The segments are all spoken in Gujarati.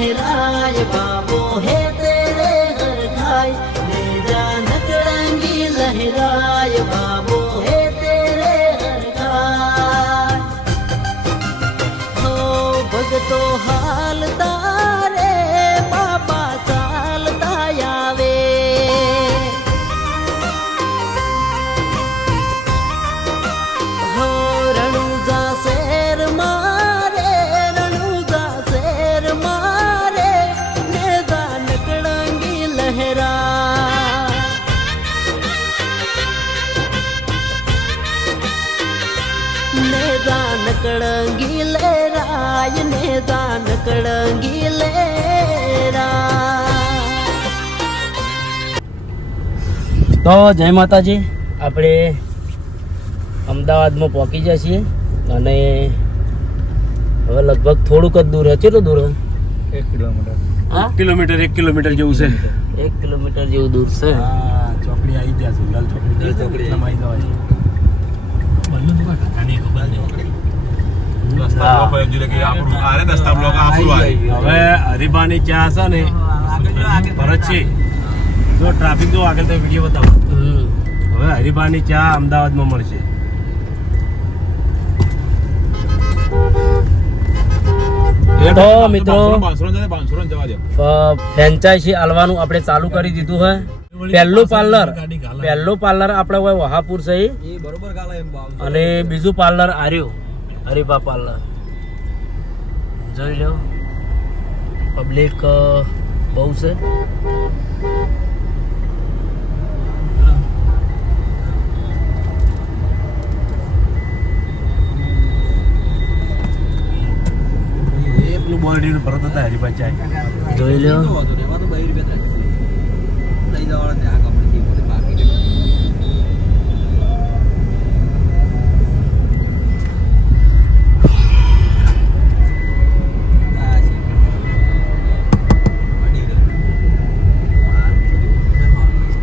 लहराए बाबो है तेरे घर खाए ले जा नकड़ंगी लहराए बाबो है तेरे घर खाए हो भगतो हाल तारे बाबा चालता आवे हो रणुजा शेर मारे रणुजा शेर मारे नेजा नकड़ंगी लहरा नेजा नकड़ंगी लहराय नेजा नकड़ंगी लहरा। તો જય માતાજી, આપણે અમદાવાદમાં પહોંચી ગયા છીએ અને હવે લગભગ થોડુંક જ દૂર છે. કેટલું દૂર છે? 1 કિલોમીટર. હા, 1 કિલોમીટર જેવું છે. 1 કિલોમીટર જેવું દૂર છે. હા, ચોકડી આવી ગયા છે. લાલ ચોકડી આવી જવા છે. હવે હરિબાની ચા છે ને ભરત છે. જો ટ્રાફિક જો આગળ તો વિડીયો બતાવો. હવે હરિબાની ચા અમદાવાદમાં મળશે. તો મિત્રો ફ્રેન્ચાઇઝી આલવાનું આપણે ચાલુ કરી દીધું છે. પહેલું પાર્લર આપણે હોય વહાપુર છે અને બીજું પાર્લર આર્યું હરિભા પાર્લર. જોઈ લો પબ્લિક બહુ છે. બોલડી ભરત હતા હરિભાઈ ચાય જોઈ લો.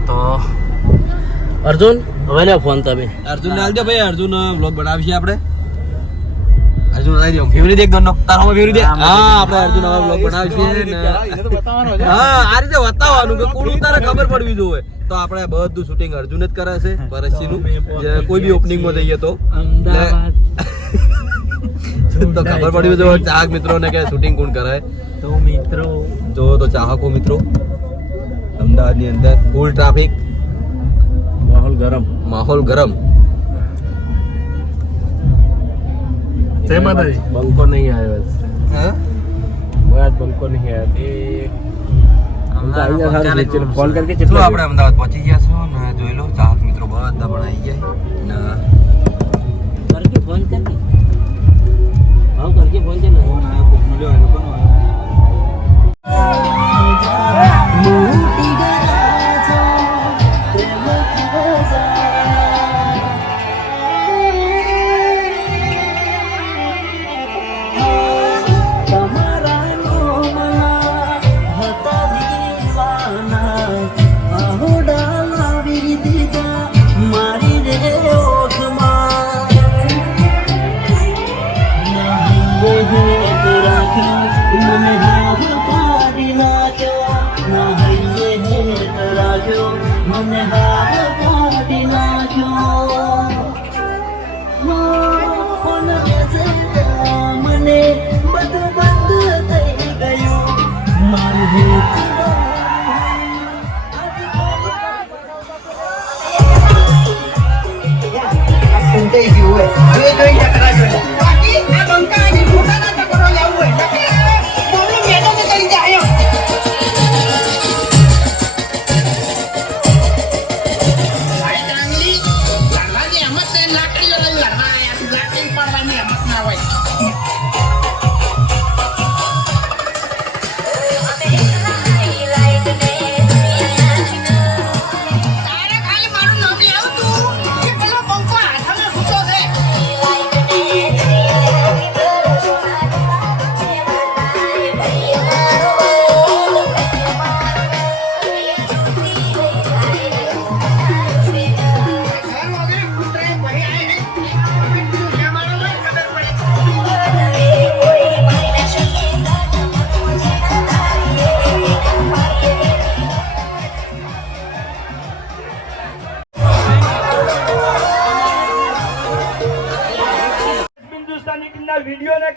તો અર્જુન હવે લે ફોન તમે. અર્જુન ને આલજો ભાઈ, અર્જુન વ્લોગ બનાવશે આપણે. અર્જુન લાવી દો ફેવરી દેખ દોનો તારો ફેવરી દે. હા, આપણે અર્જુન હવે વ્લોગ બનાવશે ને હા આ રીતે બતાવવાનું કે કોણ તારે ખબર પડવી જોઈએ. તો આપણે બધું શૂટિંગ અર્જુન જ કરે છે પરસસીનું. કોઈ બી ઓપનિંગ માં જઈએ તો તો ખબર પડવી જોઈએ ચાહક મિત્રોને કે શૂટિંગ કોણ કરે. તો મિત્રો જો તો ચાહકો મિત્રો અમદાવાદની અંદર ફૂલ ટ્રાફિક, માહોલ ગરમ. બંકો નહીં આવ્યો બંકો નહીં આવ્યો. ફોન કરકે ચલો આપણે અમદાવાદ પહોંચી ગયા છો ને જોઈ લો ચાહક મિત્રો બધા પણ આવી ગયા ને કરકે ફોન કર ને. હા કરકે ફોન કર ને.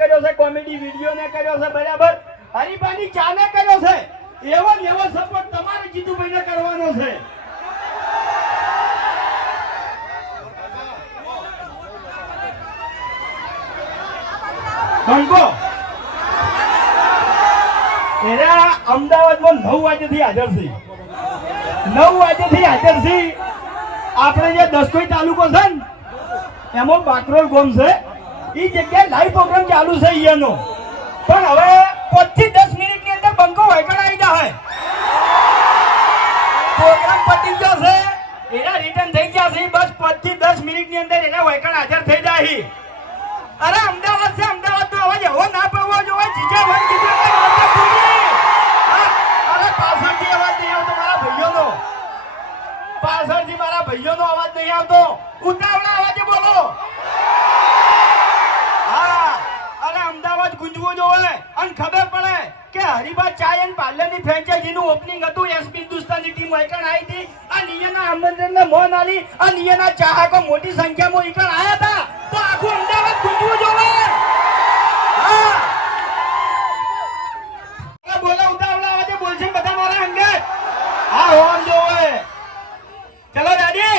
કર્યો છે, કોમેડી વિડીયો ને કર્યો છે, બરાબર, હરીબાની ચા ને કર્યો છે, એવો ને એવો સપોર્ટ તમારે જીતુભાઈ ને કરવાનો છે. બંકો એરા અમદાવાદમાં 9 વાગ્યાથી હાજર છે. 9 વાગ્યાથી હાજર છે. આપણે જે દસકોઈ તાલુકો છે ને એમાં બાકરોલ ગામ છે, એ જગ્યાએ લાઈવ પ્રોગ્રામ ચાલુ છે અહીંયાનો. પણ હવે 5 થી 10 મિનિટની અંદર બંકો વાયકડ આવી જાય. પ્રોગ્રામ પતી ગયો છે, એના રિટર્ન થઈ ગયા છે. બસ 5 થી 10 મિનિટની અંદર એના વાયકડ હાજર થઈ જાય. અરે અમદાવાદ છે, અમદાવાદ નો અવાજ એવો ના પડવો જોઈએ. જીજા વન કીધું એટલે વાતે પૂરી. અરે પાછળથી અવાજ નહીં આવતો મારા ભાઈઓનો, પાછળથી મારા ભાઈઓનો અવાજ નહીં આવતો. ઉતાવળા અવાજે બોલો. હા, અરે અમદાવાદ ગુંજવું જોઈએ અને ખબર પડે કે હરિભા ચાય એન્ડ પાર્લરની ફ્રેન્ચાઇઝીનું ઓપનિંગ હતું. એસપી હિન્દુસ્તાનની ટીમ એકણ આવી હતી. આ નિયના આમંત્રણને મોન આલી. આ નિયના ચાહકો મોટી સંખ્યામાં એકણ આવ્યા હતા. તો આખું અમદાવાદ ગુંજવું જોઈએ. હા, બોલો ઉતાવળા અવાજે બોલશે બધા મારા અંગે. હા, હોમ જોવે. ચલો દાદી.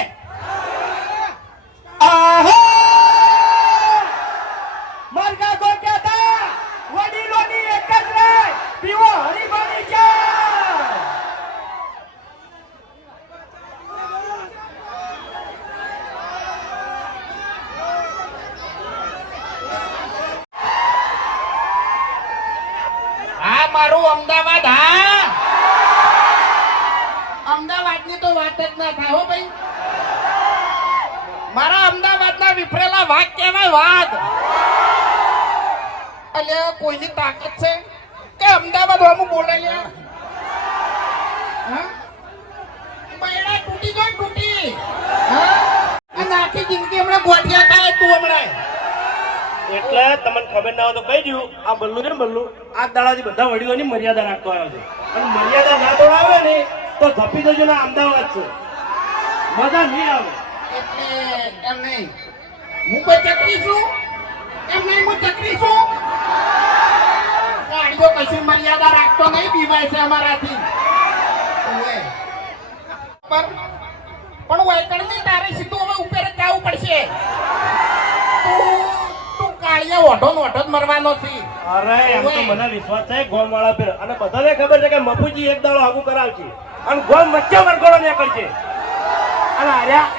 આહો મરઘા કો કહેતા વડીલોની એક જ રાય પીવો હરીબાની ચા. હા મારું અમદાવાદ. હા, અમદાવાદની તો વાત જ ના થાય હો ભાઈ. મારા અમદાવાદના વિફરેલા વાઘ કહેવાય, વાઘ. એટલે કોઈની તાકાત છે કે અમદાવાદ હમું બોલાય? બૈડા તૂટી ગયો, તૂટી. અને આખી જિંદગી હમણાં ગોઠિયા ખાય તું હમણાં. એટલે તમને ખબર ના હોય તો કહી દઉં, આ બલ્લુ છે ને બલ્લુ, આ દાડાથી બધા વડીલોની મર્યાદા રાખતો આવ્યો છે. અને મર્યાદા ના તોડાવે ને તો ઝપી દેજો ને અમદાવાદ છે, મજા નહીં આવે. એટલે એમ નહીં, હું કોઈ ચકરી છું? એમ નહીં, હું ચકરી છું. ગાડીઓ કશું મર્યાદા રાખતો નહીં, બીવાય છે અમારાથી. પણ વાયકડ નહીં, તારે સીધું હવે ઉપર જ જવું પડશે. તું કાળિયા ઓઢો જ મરવાનો છે. અરે એમ તો મને વિશ્વાસ છે ગોમ વાળા પર, અને બધાને ખબર છે કે મફુજી એક દાડો આગું કરાવશે અને ગોમ વચ્ચે વરઘોડો નીકળશે. અને આર્યા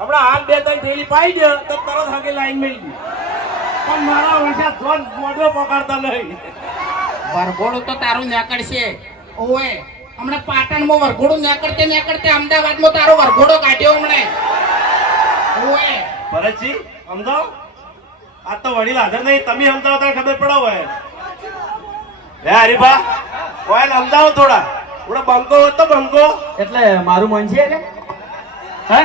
હમણાં હાથ 2-3 થેલી પાઈ દે તો તરત હાકે લાઈન મળી ગઈ. પણ મારા વર્ષે જોન મોઢો પકડતા નહીં. વરઘોડું તો તારું નીકળશે. ઓય હમણાં પાટણમાં વરઘોડું નીકળતે અમદાવાદમાં તારો વરઘોડો કાઢ્યો હમણાં. ઓય ભરતજી સમજાવો, આ તો વડીલ હાજર નહીં, તમે સમજાવો તો ખબર પડે હોય. હે હરીભા કોઈ સમજાવો થોડા. થોડો બંકો હોત તો બંકો. એટલે મારું મન છે કે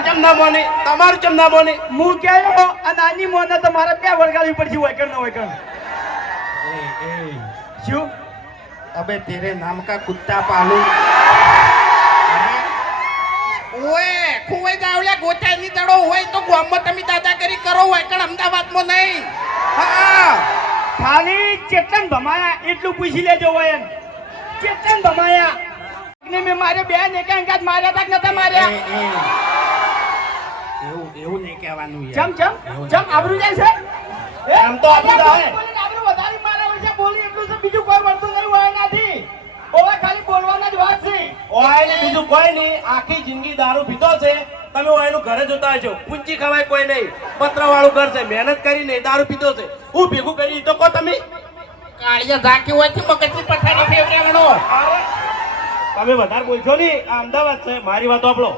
ચમ ના મોને, તમારું ચમ ના મોને. હું કહેલો આ નાની મોને તો મારે 2 વળગાડવી પડશે વાયકડ નો વાયકડ. શું અબે તેરે નામ કા કુત્તા પાલુ. ઓય ખુવાઈ જાવલે ગોચાની દડો હોય તો ગામમાં તમે દાદાગીરી કરો, વાયકડ અમદાવાદમાં નહીં. હા, ખાલી ચેતન ભમાયા એટલું પૂછી લેજો હોય એમ. ચેતન ભમાયા ને મેં મારે 2 ને કાંઈ માર્યા તા કે નતા માર્યા? એવું નહીં કહેવાનું ચમ આબરૂ જાય છે. એમ તો આબરૂ જાય. આબરૂ વધારે મારા વિશે બોલી એટલું છે, બીજું કોઈ વળતું નહીં હોય નથી. ઓવા ખાલી બોલવાના જ વાત છે. ઓય ને બીજું કોઈ નહીં. આખી જિંદગી દારૂ પીતો છે. તમે ઓયનું ઘરે જોતા હશો, પૂંચી ખવાય કોઈ નહીં, પત્ર વાળું ઘર છે, મહેનત કરી નહીં, દારૂ પીતો છે. હું ભેગું કરી તો કહો તમે. કાળિયા ઝાંકી હોય છે મગજની પથારી ફેરવાનો. તમે વધારે બોલશો નહીં. આ અમદાવાદ છે, મારી વાત સાંભળો.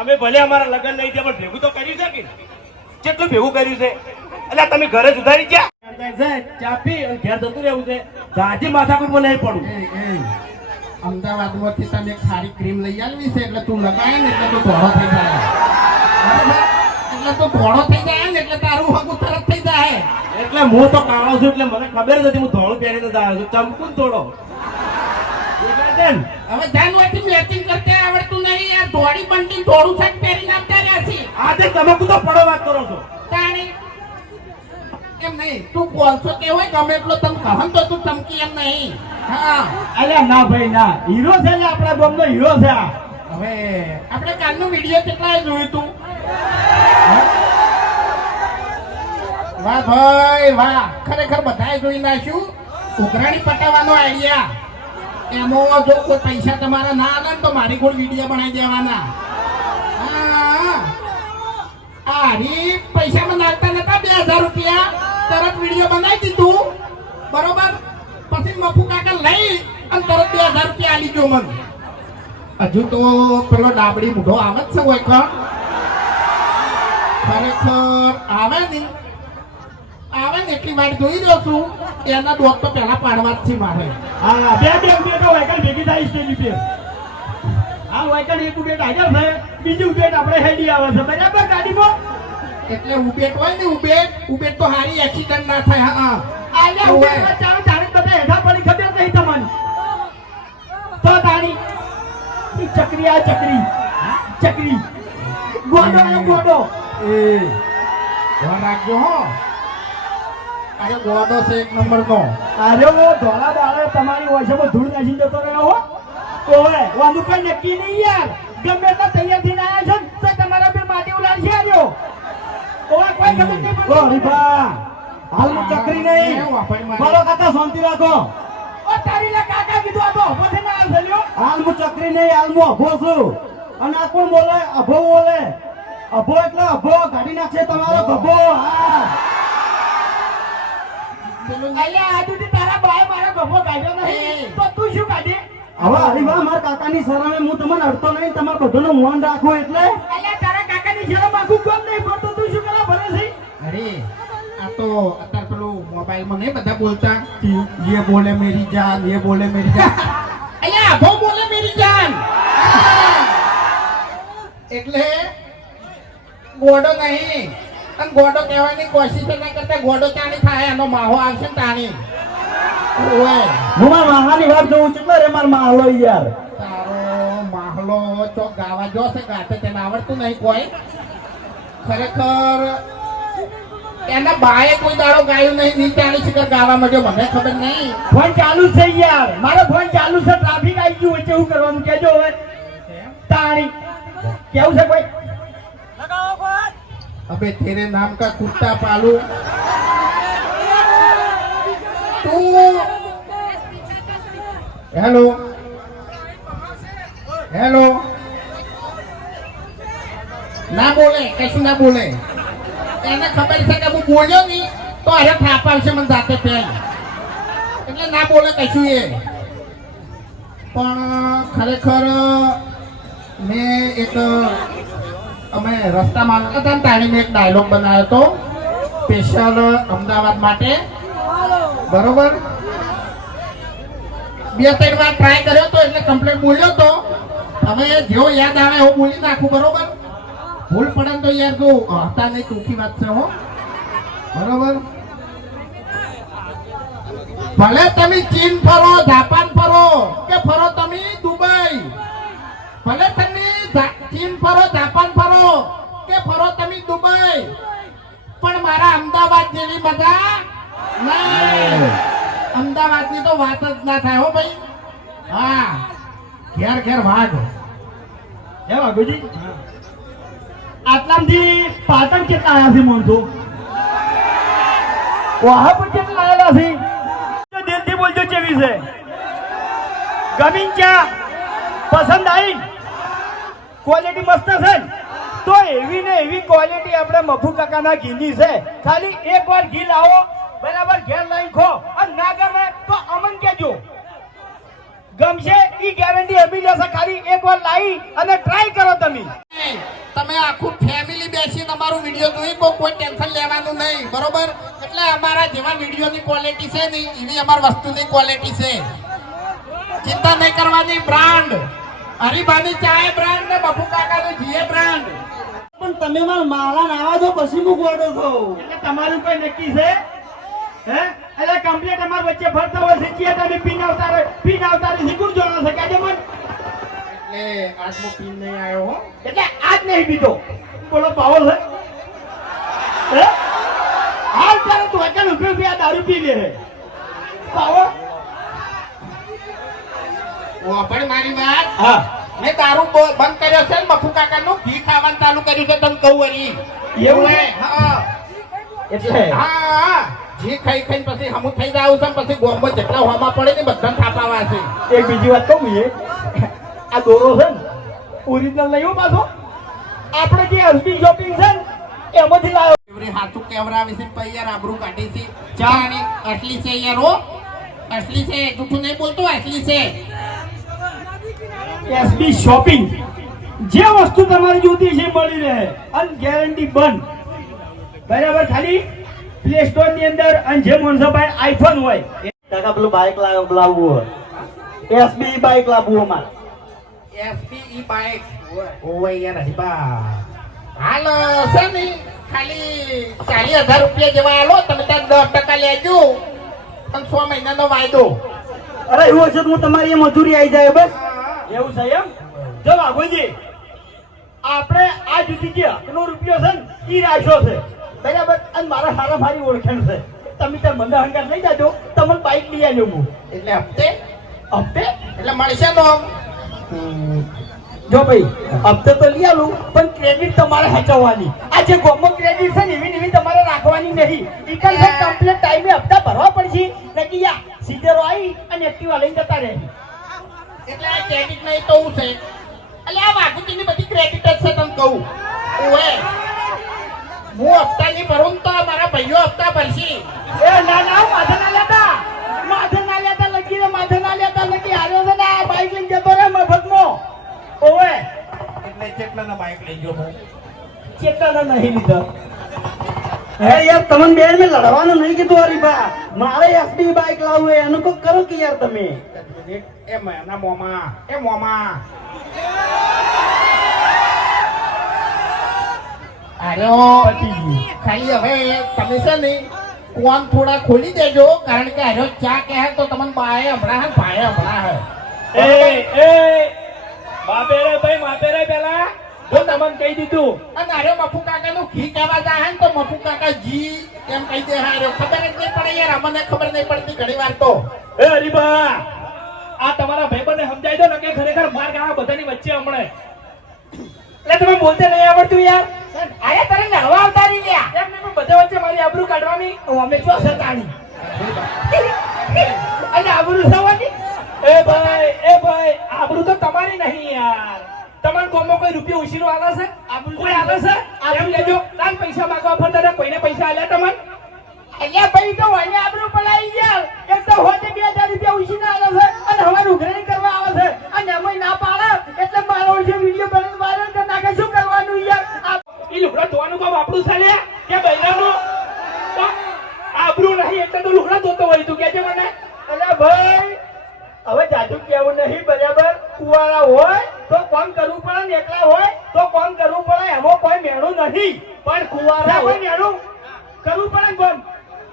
અમે ભલે અમારા લગ્ન નહીં થયા પણ ભેગું તો કર્યું છે કે કેટલું ભેગું કર્યું છે. એટલે તમે ઘરે સુધારી ગયા ચા પી અને ઘેર જતું રહેવું છે. ગાજી માથાકૂટમાં નહીં પડવું. અમદાવાદમાંથી તમે ખારી ક્રીમ લઈ આવી છે એટલે તું લગાય ને એટલે તું ધોળો થઈ જાય. એટલે તું ધોળો થઈ જાય ને એટલે તારું હગું તરત થઈ જાય. એટલે હું તો કાળો છું એટલે મને ખબર નથી. હું ધોળું પહેરીને જ આવ્યો છું. ચમકું થોડો હવે જાનવાથી મેચિંગ કરતે આવડતું નહીં. આ ધોળી બંટી ધોળું શાક પહેરીને આવતા રહ્યા છે. આજે ચમકું તો પડો વાત કરો છો. તાણી એ એમ નહીં તું કોલસો કે હોય ગમે એટલો તમ કહન તો તું ચમકી એમ નહીં હા અલ્યા ના ભાઈ ના હીરો છે ને આપણા ગામનો હીરો છે આ. હવે આપણે કાલનો વિડીયો કેટલાય જોયું તું વાહ ભાઈ વાહ ખરેખર બધાએ જોઈ નાખ્યું ઉઘરાણી પટાવવાનો આઈડિયા એમાં જો કોઈ પૈસા તમારા ના આવે ને તો મારી કોઈ વિડીયો બનાવી દેવાના હા આ હરી પૈસામાં નાખતા નતા 2000 રૂપિયા તરત વિડીયો બનાવી દીધું બરોબર પછી મફુ કાકા લઈ અને તરત 2000 રૂપિયા આલી ગયો મને હજુ તો પેલો ડાબડી મૂઢો આવે જ છે હોય કોણ ખરેખર આવે ને એટલી વાર જોઈ રહ્યો છું એના દોત તો પહેલા પાડવા જ છે મારે હા બે ઉભેટો વાયકલ ભેગી થાય સ્ટેજ ઉપર આ વાયકલ એક ઉભેટ હાજર છે બીજું ઉભેટ આપણે હેડી આવે છે બરાબર ગાડીમાં એટલે ઉબેટ હોય ને ઉબેટ તો હારી એક્સિડન્ટ ના થાય હા આલ્યા ઉભેટ ચાલુ તારીખ બધા હેઠા પડી ખબર નહીં તમને તો તારી ઈ ચકરી આ ચકરી ગોડો એ ધ્યાન રાખજો હો અરે ગોડો છે એક નંબર નો અરે ઓ ધોળા બાળા તમારી ઓછામાં ધૂળ નાખીને જતો રહ્યો હો ઓય વાંધું કઈ નક્કી નહીં યાર ગમે તો તૈયાર થઈને આવ્યા છો ને તો તમારા બે માટી ઉલાડશે આજો ઓય કોઈ ખબર નહીં પડતી ઓ રીબા હાલમાં ચકરી નહીં બોલો કાકા શાંતિ રાખો ઓ તારી લે કાકા કીધું આ તો પછી ના આવલ્યો હાલમાં ચકરી નહીં હાલમાં અભો છું અને આ કોણ બોલે અભો બોલે અભો એટલે અભો ગાડી નાખશે તમારો ગભો હા અલ્યા આજુથી તારા બાય મારા ગભો કાઢ્યો નહીં તો તું શું કાઢી હવે હરીબા મારા કાકાની શરમે હું તમને અડતો નહીં તમારા બધાનું મોન રાખો એટલે અલ્યા તારા કાકાની શરમ આખું કોમ નહીં પડતો તું શું કરવા ભરે છે અરે આ તો અત્યારે પેલું મોબાઈલમાં નહીં બધા બોલતા ये बोले मेरी जान ये बोले मेरी जान અલ્યા અભો બોલે મેરી જાન એટલે ગોડો નહીં અને ગોડો કહેવાની કોશિશ ના કરતા ગોડો ચાણી થાય એનો માહો આવશે ને તાણી ઓય હું મારા માહાની વાત જોઉં છું રે માર માહલો યાર તારો માહલો ચોક ગાવા જો છે ગાતે તેને આવડતું નહીં કોઈ ખરેખર એના બાએ કોઈ દાડો ગાયું નહીં નીચાણી શિખર ગાવા માંડ્યો મને ખબર નહીં ફોન ચાલુ છે યાર મારો ફોન ચાલુ છે ટ્રાફિક આવી ગયું વચ્ચે શું કરવાનું કેજો હવે તાણી કેવું છે કોઈ अबे तेरे नाम का कुत्ता पालू तू हेलो हेलो ना बोले कશું ના બોલે એને ખબર છે કે હું બોલ્યો નહીં તો અરે થાપ આવશે મને જાતે પેલ એટલે ના બોલે કશું એ પણ ખરેખર મેં એક અમે રસ્તામાં હતા ને તાણે મેં એક ડાયલોગ બનાવ્યો હતો સ્પેશિયલ અમદાવાદ માટે બરોબર 2-3 વાર ટ્રાય કર્યો તો એટલે કમ્પ્લીટ બોલ્યો તો હવે જેવો યાદ આવે એવું બોલી નાખું બરોબર ભૂલ પડે તો યાર જો હતા નહીં ચોખ્ખી વાત છે હો બરોબર ભલે તમે ચીન ફરો જાપાન ફરો કે ફરો તમે દુબઈ ભલે તમે ચીન ફરો જાપાન ફરો કે ફરો તમે દુબઈ પણ મારા અમદાવાદ જેવી મજા નહીં અમદાવાદની તો વાત જ ના થાય હો ભાઈ હા ઘેર ઘેર વાઘ હે વાઘુજી આટલામથી પાટણ કેટલા આવ્યા છે મોનતો વહાપુર કેટલા આવેલા છે દિલથી બોલજો કેવી છે ગમીન ચા પસંદ આવી ક્વોલિટી મસ્ત છે ને? તો એવી ને એવી ક્વોલિટી આપણે મફુ કાકાના ઘીની છે ખાલી એકવાર ઘી લાવો બરાબર ઘેર લઈને ખો અને ના ગમે તો અમન કહેજો ગમશે ઈ ગેરંટી આપી જશે ખાલી એકવાર લાવી અને ટ્રાય કરો તમે તમે આખું ફેમિલી બેસી તમારું વિડીયો જોઈ કોઈ ટેન્શન લેવાનું નહીં બરોબર એટલે અમારા જેવા વિડીયોની ક્વોલિટી છે ને એવી અમારી વસ્તુની ક્વોલિટી છે ચિંતા નહીં કરવાની બ્રાન્ડ હરીબાની ચાય બ્રાન્ડ ને બપુ કાકાનું જીએ બ્રાન્ડ પણ તમે મારા માળા નાવા દો પછી હું ગોડો છો એટલે તમારું કોઈ નક્કી છે હે એટલે કમ્પ્લીટ અમાર વચ્ચે ફરતા હોય છે કે તમે પીન આવતારે સિકુર જોડો છે કે મન એટલે આજનો પીન નહીં આવ્યો હો એટલે આજ નહીં પીધો બોલો પાવર છે હે હાલ તારે તું એક કણ ઉભી ઉભી આ દારૂ પી લે છે. આવો. પણ મારી વાત હા મેં દારૂ બંધ કર્યો છે ને મફુ કાકાનું ઘી ખાવાનું ચાલુ કર્યું છે તને કહું વળી એવું હે? હા એટલે હા ઘી ખાઈ ખાઈને પછી હમું થઈ જાવ છે ને પછી ગોમમાં જેટલા હોમાં પડે ને બધા થાપાવા છે એક બીજી વાત કહું એ આ દોરો છે ને ઓરિજિનલ નહીં હો પાછો આપણે જે હલ્દી શોપિંગ છે ને એમાંથી લાવ્યો. એવરી હાથું કેવરાવી છે પછી યાર આબરૂ કાઢી છે ચાણી અસલી છે યાર હો અસલી છે જૂઠું નહીં બોલતો અસલી છે એસબી શોપિંગ જે વસ્તુ તમારી જોતી છે એ મળી રહે અને ગેરંટી બંધ બરાબર. ખાલી પ્લે સ્ટોર ની અંદર અને જે માણસો પાસે આઈફોન હોય કાકા પેલું બાઇક લાવવું હોય એસબી બાઇક લાવવું અમારે એસપી બાઇક ઓય યાર હરીબા હાલ છે ને ખાલી 40,000 રૂપિયા જેવા આલો તમે તાર 10% લેજો અને 6 મહિનાનો વાયદો અરે એવું હશે તો હું તમારી એ મજૂરી આવી જાય બસ. એવું છે એમ. જો બાબુજી આપણે આ જુદી જે હકનો રૂપિયો છે ને ઈ રાખ્યો છે બરાબર. અને મારા સારા મારી ઓળખાણ છે તમે તાર મને હંગાત લઈ જાજો તમને બાઇક લઈ આવ્યો હું એટલે હપ્તે હપ્તે. એટલે મળશે નો જો ભાઈ હપ્તે તો લઈ આલું પણ ક્રેડિટ તમારે હચવવાની. આ જે ગોમો ક્રેડિટ છે ને એવી તમારે રાખવાની નહીં. ઈકલ છે કમ્પ્લીટ ટાઈમે હપ્તા ભરવા પડશે નકી યા સીધેરો આવી અને એક્ટિવા લઈને જતા રહે. એટલે આ ક્રેડિટ નહીં તો હું છે એટલે આ વાઘુજીની બધી ક્રેડિટ જ છે તને કહું ઓય હું હપ્તા નહીં ભરું ને તો મારા ભાઈઓ હપ્તા ભરશે એ ના ના માથે ના લેતા લગી રે માથે ના લેતા લગી હાર્યો છે ને આ બાઈક લઈને જતો રહે મફતમાં. ઓવે એટલે કેટલાના બાઇક લઈ ગયો હું ચેતના નહીં લીધા. અરે યાર તમને બેન મેં લડવાનું નહીં કીધું હરીબા મારે એસબી બાઇક લાવવું હોય એનું કોઈ કરો કે યાર તમે એ એના મોમાં એ મોમાં અરે ખાલી હવે તમે છે ને કોણ થોડા ખોલી દેજો કારણ કે અરે ચા કહે તો તમને બાએ હમણાં હે ભાઈ હમણાં હે એ બાપે રે ભાઈ માપે રે પેલા હું તમને કહી દીધું. અને અરે મફુ કાકા નું ઘી કહેવા જાય ને તો મફુ કાકા જી એમ કહી દે હારે ખબર જ નહીં પડે યાર અમને ખબર નહીં પડતી ઘણી વાર તો એ હરીબા આ તમારા ભાઈબંધને સમજાઈ દો ને કે ખરેખર માર ગાવા બધાની વચ્ચે હમણે એટલે તમે બોલતે નહીં આવડતું યાર. આયા તારે નહવા આવતારી લ્યા એમ નહીં બધા વચ્ચે મારી આબરૂ કાઢવાની અમે ચો સતાણી અને આબરૂ થવાની. એ ભાઈ આબરૂ તો તમારી નહીં યાર. તમારે કોમો કોઈ રૂપિયો ઉછીનો આલે છે કોઈ આલે છે એમ લેજો. લાલ પૈસા માંગવા ફરતા કોઈને પૈસા આલ્યા તમને અલ્યા ભાઈ તો વાને આબરૂ પડાઈ ગયા. એક તો હોતે 2000 રૂપિયા ઉછીને આલે છે અને હવે ઉઘરાણી કરવા આવે છે અને અમે ના પાડે એટલે મારો જે વિડિયો બનાવીને વાયરલ કરી નાખે. શું કરવાનું યાર? ઈ લુગડા ધોવાનું કામ આપણું છે લે કે બૈરાનું તો આબરૂ નહીં એટલે તો લુગડા ધોતો હોય તું કેજે મને. અલ્યા ભાઈ હવે જાજુ કેવું નહીં બરાબર. કુવાળા હોય તો કોમ કરવું પડે ને એકલા હોય તો કોમ કરવું પડે એમાં કોઈ મેણું નહીં. પણ કુવાળા હોય મેણું કરવું પડે કોમ.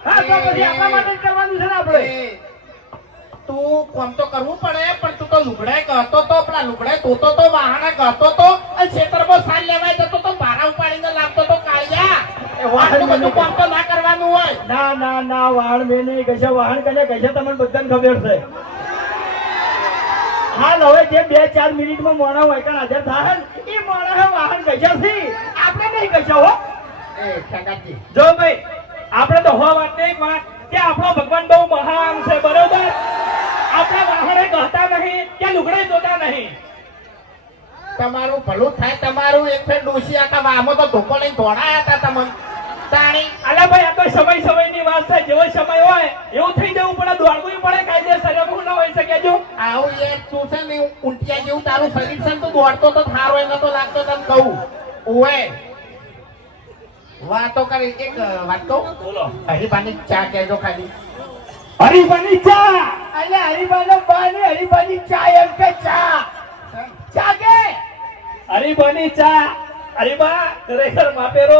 હા તો પછી આપણા માટે જ કરવાનું છે ને આપણે. તું કોમ તો કરવું પડે પણ તું તો લુગડાય કહતો તો પેલા લુગડાય ધોતો તો વાહણા કહતો તો અને ખેતરમાં સાલ લેવાય જતો તો ભારા ઉપાડીને લાવતો તો કાળિયા આટલું બધું કામ તો ના કરવાનું હોય. ના વાહન મેં નહીં કહેશે વાહન કને કહેશે તમને બધાને ખબર છે. હાલ હવે જે 2-4 મિનિટમાં મોણા હોય કાન હાજર થાય ને એ મોણા વાહન કહેશે છે આપણે નહીં કહેશે હો. એ કાકાજી જો ભાઈ આપણે તો હો વાત નહીં વાત કે આપણો ભગવાન બહુ મહાન છે બરોબર. આપણે વાહણે કહેતા નહીં કે લુગડે જોતા નહીં. તમારું ભલું થાય તમારું એક ફેર ડોસી આખા વામો તો ધોકો લઈને દોડાયા હતા તમને તાણી અલા ભાઈ આ તો સમયની વાત છે. જેવો સમય હોય એવું થઈ જવું પડે દોડવું પડે કાયદેસર એવું ના હોય શકે. જો આવું યાર તું છે ને ઊંટિયા જેવું તારું શરીર છે ને તું દોડતો તો થારો એને તો લાગતો તને કહું ઓએ વાતો કરી એક વાત કહું બોલો. હરીબાની ચા કહેજો ખાલી હરીબાની ચા અલે હરીબાનો બાને હરીબાની ચા એમ કે ચા કે હરીબાની ચા હરીબા ખરેખર માપેરો.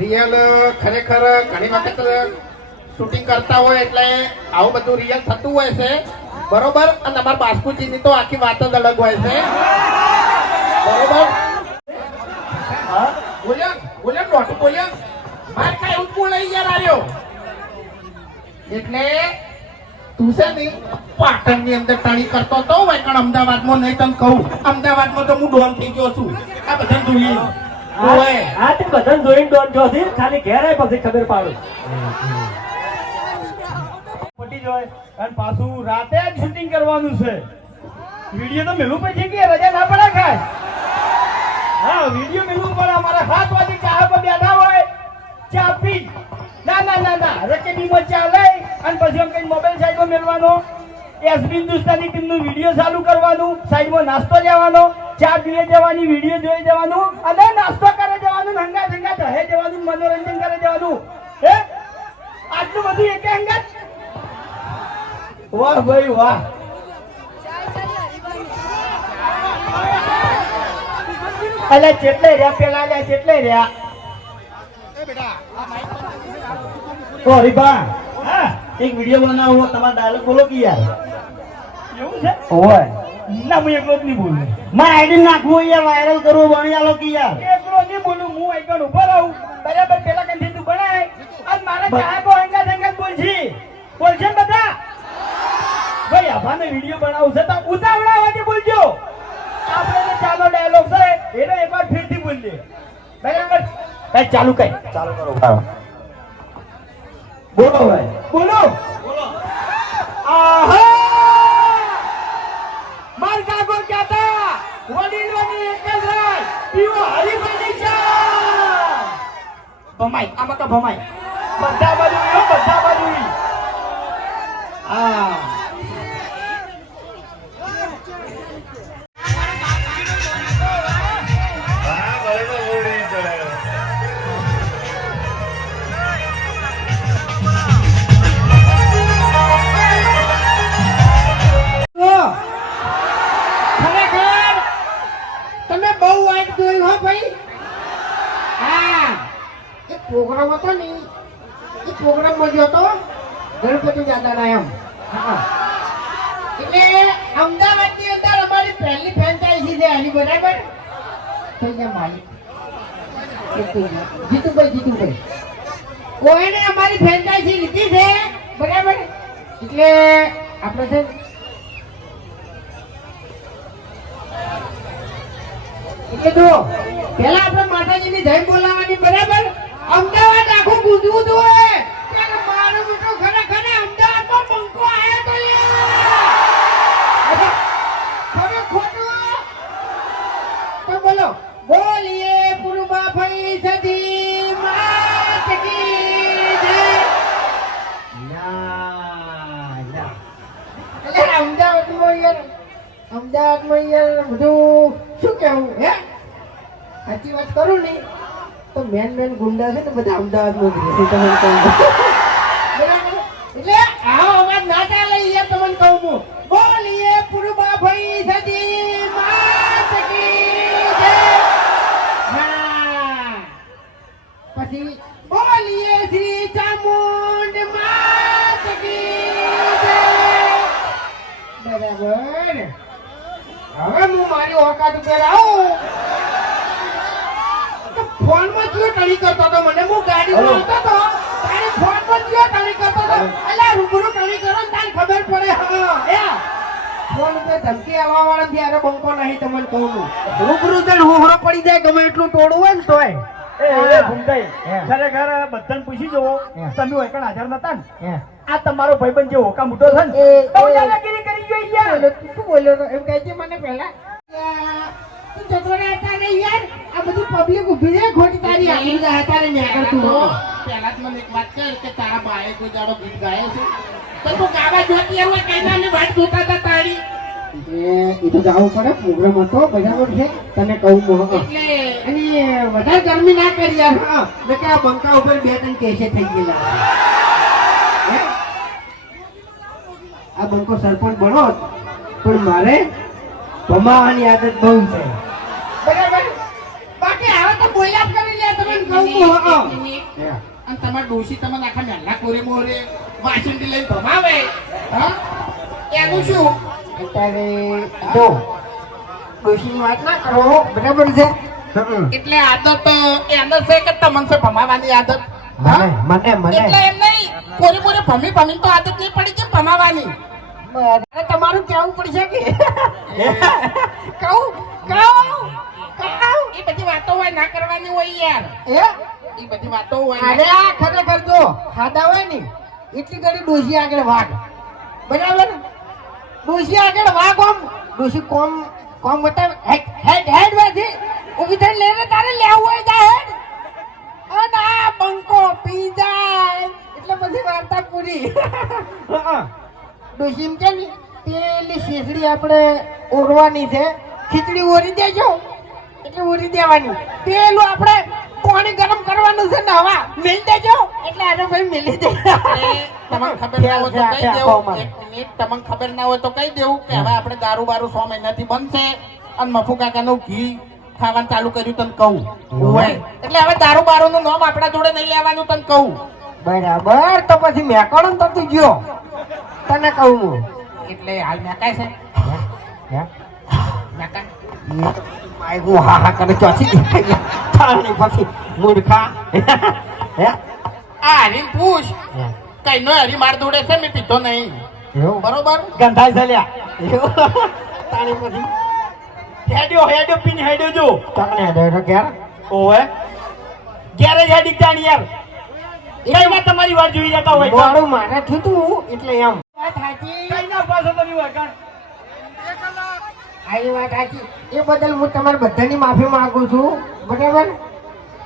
રિયલ ખરેખર ઘણી વખત શૂટિંગ કરતા હોય એટલે આવું બધું રિયલ થતું હોય છે બરોબર અને તમારા બાસ્કુજીની તો આખી વાત જ અલગ હોય છે બરોબર હા બોલ્યા નોટું બોલ્યા માર કાંઈ એવું બોલ લઈ યાર આવ્યો એટલે તું છે ને પાટણની અંદર ટણી કરતો તો વાયકણ અમદાવાદમાં નહીં તને કહું અમદાવાદમાં તો હું ડોન થઈ ગયો છું આ બધા જોઈએ આ તે બધાને જોઈને ડોન જો છે ખાલી ઘેર આય પછી ખબર પાડું પટી જોય અને પાછું રાતે જ શૂટિંગ કરવાનું છે વિડિયો તો મેલું પછી કે રજા ના પડે ખાય હા વિડિયો મેલું પડે અમારા 7 વાગે ચા પર બેઠા હોય ચા પી ના રકેબીમાં ચા લઈ અને પછી એમ કઈ મોબાઈલ સાઈડમાં મેળવાનો એસબી હિન્દુસ્તાની ટીમનું વિડિયો ચાલુ કરવાનું સાઈડમાં નાસ્તો લેવાનો ચા પીએ જવાની વિડિયો જોઈ જવાનું અને નાસ્તો કરે જવાનું હંગાત રહે જવાનું મનોરંજન કરે જવાનું હે આટલું બધું એક હંગાત વાહ ભાઈ વાહ અલે ચેટલે રહ્યા પેલા લે ચેટલે રહ્યા ઓ હરીબા હા એક વિડિયો બનાવો તમારો ડાયલોગ બોલો કે યાર એવું છે ઓય ના હું એકલો જ નહીં બોલું મારે આઈડી નાખવું યાર વાયરલ કરવું બની આલો કે યાર એકલો નહીં બોલું હું આઈકન ઉભો રહું બરાબર પેલા કંથી તું બનાય અને મારા ચાહકો અંગા બોલજી બોલશે બધા ભાઈ આભાને વિડિયો બનાવવું છે તો ઉતાવળા વાગે બોલજો આપણે ચાલો ડાયલોગ છે એને એકવાર ફરીથી બોલજે બરાબર કઈ ચાલુ કરો બોલો ભાઈ બોલો આહા માર કાકો કહેતા વડીલોની એક જ રાત પીવો હરીફાની ચા ભમાઈ આમાં તો ભમાઈ બધા બાજુ હા પ્રોગ્રામ હતો ને એ પ્રોગ્રામમાં ગયો હતો ગણપતિ દાદાના એમ એટલે અમદાવાદની અંદર અમારી પહેલી ફ્રેન્ચાઇઝી છે આની બરાબર થઈ ગયા માલિક જીતુભાઈ કોઈને અમારી ફ્રેન્ચાઇઝી લીધી છે બરાબર એટલે આપણે છે એટલે જો પેલા આપણે માતાજીની જય બોલાવવાની બરાબર અમદાવાદ આખું ગુંજવું હતું ત્યારે મારો બેટો ખરેખર અમદાવાદમાં પંખો આવ્યો તો ખરે ખોટું તો બોલો બોલીએ પુરુબા ભાઈ સદી માત કી જય ના એટલે અમદાવાદમાં યાર બધું શું કહેવું હે સાચી વાત કરું ને તો મેન ગુંડા છે ને બધા અમદાવાદમાં જ રહે તમને કહું બરાબર એટલે આવો અવાજ ના ચાલે યાર તમને કહું હું બોલીએ પુરુબા ભાઈ સદી માત કી જય હા પછી બોલીએ શ્રી ચામુંડ માત કી જય બરાબર હવે હું મારી ઓકાત ઉપર આવું ફોનમાં જીઓ ટણી કરતો તો મને હું ગાડીમાં આવતો તો તારે ફોનમાં જીઓ ટણી કરતો તો અલા રૂબરૂ ટણી કરો ને તારે ખબર પડે હા એ ફોન ઉપર ધમકી આવવા વાળા ત્યારે બંકો નહીં તમને કહું રૂબરૂ તો હોહરો પડી જાય ગમે એટલું તોડવું હોય ને તોય એ ભૂમતાઈ ખરેખર બધાને પૂછી જવો તમે ઓયકણ હાજર નતા ને આ તમારો ભાઈબંધ જે હોકા મોટો છે ને તો દાદાગીરી કરી ગયો યાર શું બોલ્યો એમ કહે છે મને પહેલા આ બધી પબ્લિક ઉભી છે ખોટી તારી આગળ જાય તારે ન્યા કરતું પહેલા જ મને એક વાત કર કે તારા બાએ કોઈ જાડો ગીત ગાયો છે તો તું ગાવા જોતી એવું કઈના ને વાત જોતા હતા તારી એ તો ગાવું પડે પ્રોગ્રામ હતો બરાબર છે તને કહું તો એટલે અને વધારે ગરમી ના કરી યાર હા મેં કે આ બંકા ઉપર 2-3 કેસે થઈ ગયેલા આ બંકો સરપંચ બનો પણ મારે ભમાવાની આદત બહુ છે બરાબર બાકી હવે તો બોલ્યા કરી લે તમને કહું હા અને તમાર ડોશી તમને આખા નાના કોરે મોરે વાસંડી લઈને ભમાવે હા એનું શું અત્યારે જો ડોશીની વાત ના કરો બરાબર છે એટલે આદત એને છે કે તમને છે ભમાવાની આદત મને એટલે એમ નહીં પૂરે પૂરે ભમી તો આદત નહીં પડી છે ભમાવાની મને તમારું કેવું પડશે કે કહું એ બધી વાતો હોય ના કરવાની હોય યાર એ બધી વાતો હોય અરે આ ખરેખર જો ખાધા હોય ને એટલી ઘડી ડોશી આગળ વાગ બરાબર ડોશી આગળ વાગ આમ ડોશી કોમ બતાવે હેડ વાજી ઊભી થઈને લઈને તારે લેવું હોય જા હેડ અને આ બંકો પી જાય એટલે પછી વાર્તા પૂરી ડોશી એમ કે ને પેલી શેસડી આપણે ઓરવાની છે ખીચડી ઓરી દેજો એટલે ઓરી દેવાની પેલું આપણે પાણી ગરમ કરવાનું છે ને હવા મેલ દેજો એટલે આને ભાઈ મેલી દે તમને ખબર ના હોય તો કહી દેવું એક મિનિટ તમને ખબર ના હોય તો કહી દેવું કે હવે આપણે દારૂ બારૂ 100 મહિનાથી બંધ છે અને મફુ કાકાનું ઘી ખાવાનું ચાલુ કર્યું તને કહું હોય એટલે હવે દારૂ બારૂ નું નામ આપણા જોડે નહીં લેવાનું તને કહું બરાબર તો પછી મેકણો તો તું ગયો તને કહું હું એટલે હાલ મેકાય છે મેકાય હું હા હા કરે ચોથી થાળી પછી મૂર્ખા આ હરીને પૂછ કઈ નો હરી માર દોડે છે મેં પીધો નહીં એવું બરોબર ગંધાઈ ચાલ્યા તાળી પછી હેડ્યો પીને હેડ્યો જો તમને હેડો ઘેર ઓવે ગેરેજ હેડી જાણ યાર કઈ ના તમારી વાર જોઈ જતા હોય મોડું મારે થયું એટલે એમ વાત સાચી કઈ ના પાછો તમે હોય કાણ આ વાત સાચી એ બદલ હું તમારી બધાની માફી માંગુ છું બરાબર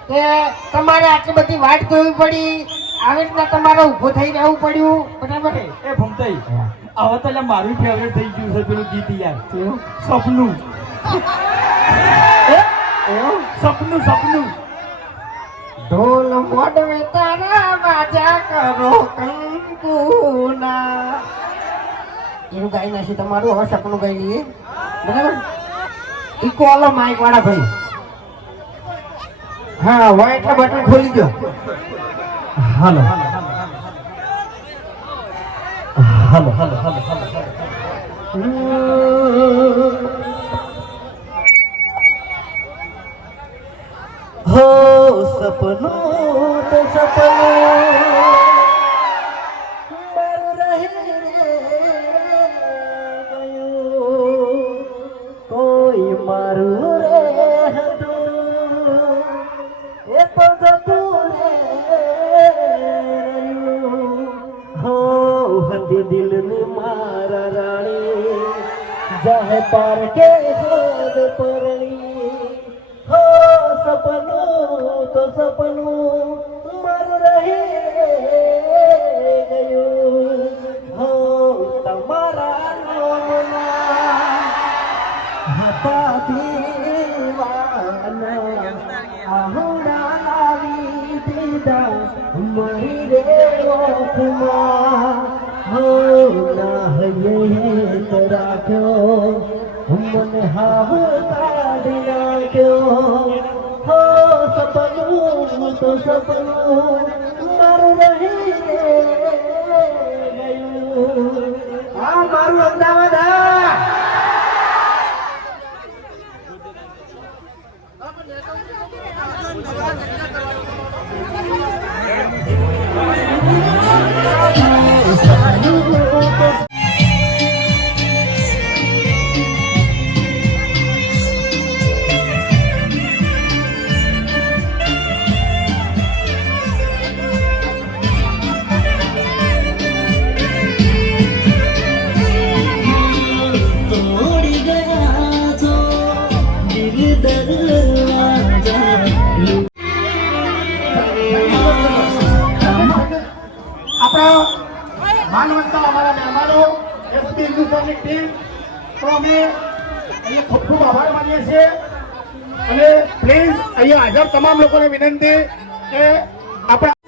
કે તમારે આટલી બધી વાત જોવી પડી આવી રીતના તમારે ઊભો થઈ રહેવું પડ્યું બરાબર એ ભમતાઈ હવે તો એટલે મારું ફેવરેટ થઈ ગયું છે પેલું ગીત યાર સપનું સપનું ઢોલ મોડવે તારા વાજા કરો કંકુના એનું ગાઈ નાખી તમારું હવે સપનું ગાઈ લઈએ બરાબર ઇકોલો માઇક વાળા ભાઈ હા હોય એટલે બટન ખોલી દો હાલો હો સપનું તો સપનું મારું રહે ગયું કોઈ મારું રે હતું એ તો જતું રે હો હતી દિલની મારા રાણી જાહે પાર કે હોદ પરણી હો સપનું તો સપનું મારું રહી ગયું હો તમારા નામના હતા દીવાના આહુડા લાવી દીધા મારી રે ઓખમાં હો ના હૈયે રાખ્યો મને હાહુ કાઢી નાખ્યો હો સપનું તો સપનું મારું રહી ગયું આ મારું અમદાવાદ માનવંતા અમારા મહેમાનો એસપી હિન્દુસ્તાનની ટીમ તો અમે અહીંયા ખૂબ ખૂબ આભાર માનીએ છીએ અને પ્લીઝ અહીંયા હાજર તમામ લોકોને વિનંતી કે આપણા